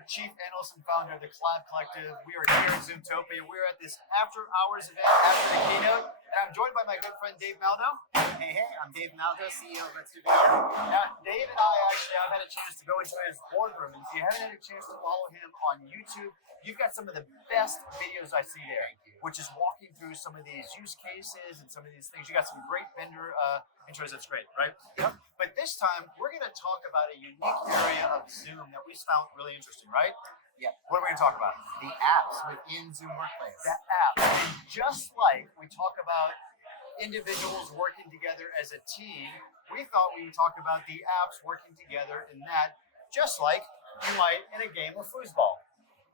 here, Chief Analyst and Founder of the Collab Collective. We are here at Zoomtopia. We're at this after-hours event after the keynote, and I'm joined by my good friend Dave Maldow. Hey, I'm Dave Maldow, CEO of 𝐿𝐴 Now, Dave and I have had a chance to go into his boardroom, and if you haven't had a chance to follow him on YouTube, you've got some of the best videos I see there, which is walking through some of these use cases and some of these things. You got some great vendor intros. That's great, right? Yep. But this time, we're going to talk about a unique area of Zoom that we found really interesting, right? Yeah. What are we going to talk about? The apps within Zoom Workplace. That app. And just like we talk about individuals working together as a team, we thought we would talk about the apps working together in that, just like you might in a game of foosball.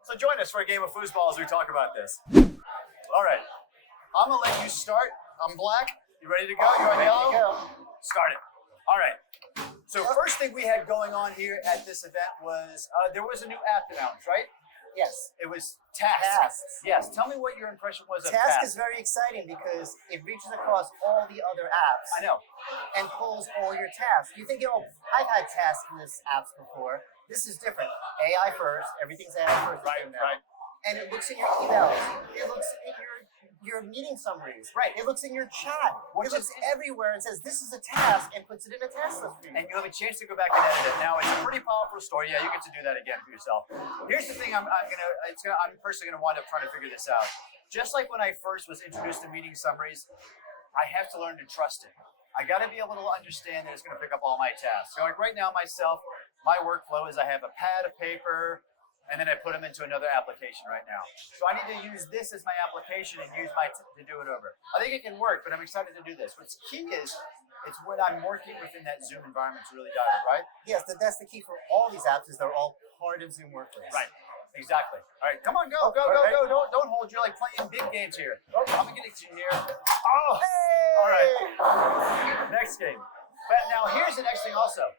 So join us for a game of foosball as we talk about this. All right. I'm going to let you start. I'm black. You ready to go? You on yellow? Go. Start it. All right. So first thing we had going on here at this event was there was a new app announced, right? Yes. It was Task. Tasks. Yes. Tell me what your impression was of Task Task. is very exciting because it reaches across all the other apps. I know. And pulls all your tasks. You think, I've had tasks in this apps before. This is different. AI first. Everything's AI first. Right. And it looks in your emails. It looks in your meeting summaries. Right. It looks in your chat. It looks everywhere and says, this is a task, and puts it in a task list for you. And you have a chance to go back and edit it. Now, it's a pretty powerful story. Yeah, you get to do that again for yourself. Here's the thing I'm personally gonna wind up trying to figure this out. Just like when I first was introduced to meeting summaries, I have to learn to trust it. I gotta be able to understand that it's gonna pick up all my tasks. So like right now myself, my workflow is I have a pad of paper, and then I put them into another application right now. So I need to use this as my application and use to do it over. I think it can work, but I'm excited to do this. What's key is, it's when I'm working within that Zoom environment to really dive in, right? Yes, that's the key for all these apps is they're all part of Zoom Workplace. Right, exactly. All right, come on, go. Don't hold, you're like playing big games here. Oh, I'm gonna get it to you here. Oh, Hey! All right, next game. But now here's the next thing also.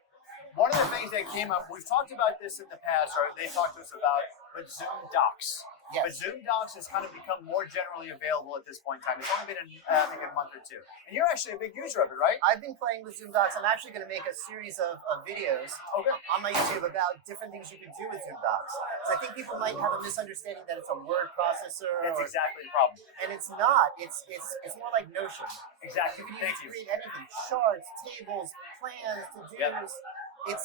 One of the things that came up, we've talked about this in the past, or they talked to us about, but Zoom Docs. Yes. But Zoom Docs has kind of become more generally available at this point in time. It's only been, I think, a month or two. And you're actually a big user of it, right? I've been playing with Zoom Docs. I'm actually going to make a series of videos on my YouTube about different things you can do with Zoom Docs. Because I think people might have a misunderstanding that it's a word processor. That's exactly the problem. And it's not. It's more like Notion. Exactly. You can create anything. Charts, tables, plans, to-dos. Yep.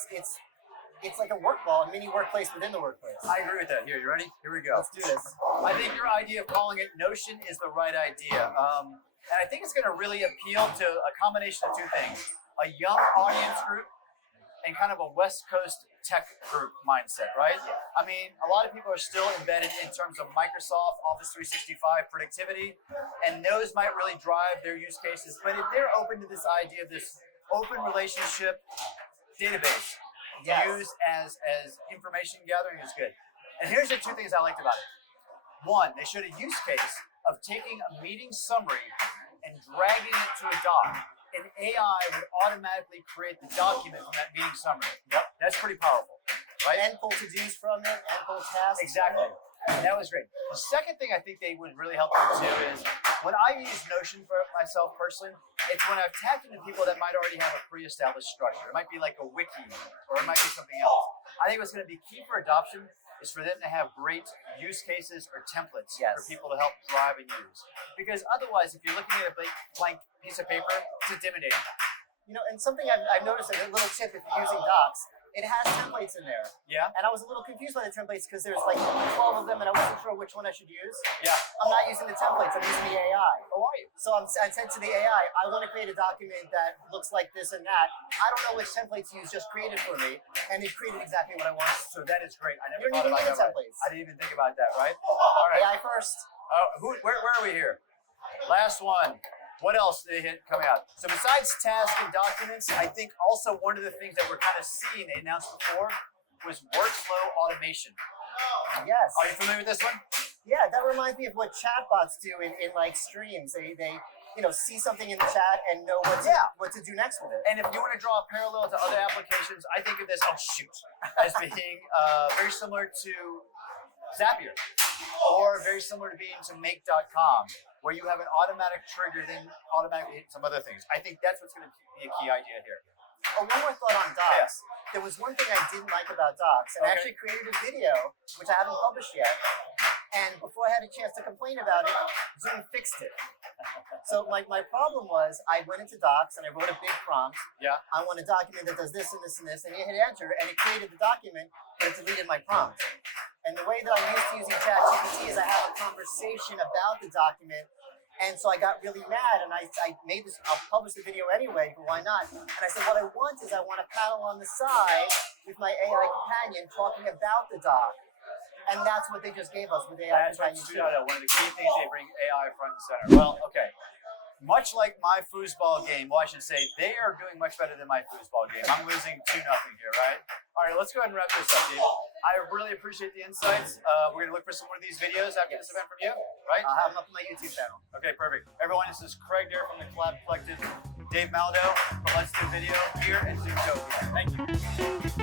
It's like a workball, a mini workplace within the workplace. I agree with that. Here, you ready? Here we go. Let's do this. I think your idea of calling it Notion is the right idea. And I think it's going to really appeal to a combination of two things. A young audience group and kind of a West Coast tech group mindset, right? Yeah. I mean, a lot of people are still embedded in terms of Microsoft Office 365 productivity, and those might really drive their use cases. But if they're open to this idea of this open relationship database, used as information gathering is good. And here's the two things I liked about it. One, they showed a use case of taking a meeting summary and dragging it to a doc. And AI would automatically create the document from that meeting summary. Yep, that's pretty powerful, right? And pull to-dos from it, and pull tasks. Exactly. That was great. The second thing I think they would really help me too is when I use Notion for myself personally, it's when I've tapped into people that might already have a pre-established structure. It might be like a wiki, or it might be something else. I think what's going to be key for adoption is for them to have great use cases or templates for people to help drive and use. Because otherwise, if you're looking at a blank piece of paper, it's intimidating. And something I've noticed, a little tip if you're using Docs, it has templates in there. Yeah. And I was a little confused by the templates because there's like 12 of them and I wasn't sure which one I should use. Yeah. I'm not using the templates, I'm using the AI. Oh, are you? So I said to the AI, I want to create a document that looks like this and that. I don't know which templates to use, just create it for me. And it created exactly what I wanted. So that is great. I never You're thought about needing that. templates. I didn't even think about that, right? All right. AI first. Where are we here? Last one. What else did they come out? So besides tasks and documents, I think also one of the things that we're kind of seeing, they announced before, was workflow automation. Yes. Are you familiar with this one? Yeah, that reminds me of what chatbots do in like streams. They see something in the chat and know what to do next with it. And if you want to draw a parallel to other applications, I think of this, as being very similar to Zapier, or very similar to being to Make.com, where you have an automatic trigger, then automatically hit some other things. I think that's what's going to be a key idea here. Oh, one more thought on docs. There was one thing I didn't like about docs, and I actually created a video, which I haven't published yet. And before I had a chance to complain about it, Zoom fixed it. So my problem was I went into docs and I wrote a big prompt. Yeah. I want a document that does this and this and this, and you hit enter, and it created the document, but it deleted my prompt. And the way that I'm used to using ChatGPT is I have a conversation about the document. And so I got really mad, and I made this, I'll publish the video anyway, but why not? And I said, what I want is I want a panel on the side with my AI companion talking about the doc. And that's what they just gave us with AI companion 2.0. One of the key things they bring AI front and center. Well, okay. Much like my foosball game, well, I should say, they are doing much better than my foosball game. I'm losing 2-0 here, right? All right, let's go ahead and wrap this up, David. I really appreciate the insights. We're going to look for some more of these videos after this event from you, right? I'll have them up on my YouTube channel. Okay, perfect. Everyone, this is Craig there from the Collab Collective. Dave Maldow from Let's Do Video here at Zoomtopia. Thank you.